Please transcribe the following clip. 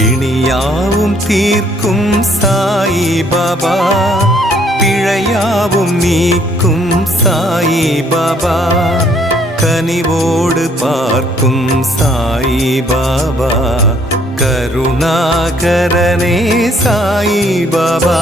பிணியாவும் தீர்க்கும் சாயி பாபா, பிழையாவும் நீக்கும் சாயி பாபா, கனிவோடு பார்க்கும் சாயி பாபா, கருணாகரனே சாயி பாபா.